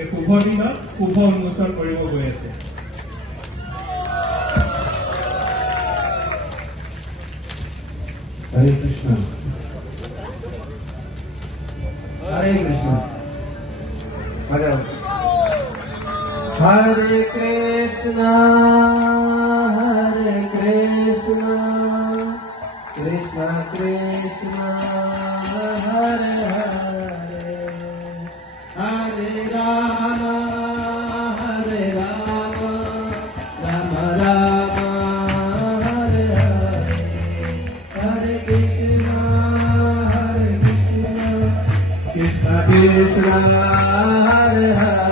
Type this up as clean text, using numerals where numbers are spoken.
এই শুভ দিনত শুভ উন্মোচন কৰিব গৈ আছে। হরে কৃষ্ণ হরে কৃষ্ণ হরে হরে কৃষ্ণ হরে কৃষ্ণ কৃষ্ণ কৃষ্ণ হরে হরে হরে রাম হরে রাম রাম রাম হরে হরে হরে কৃষ্ণ কৃষ্ণ কৃষ্ণ হরে হরে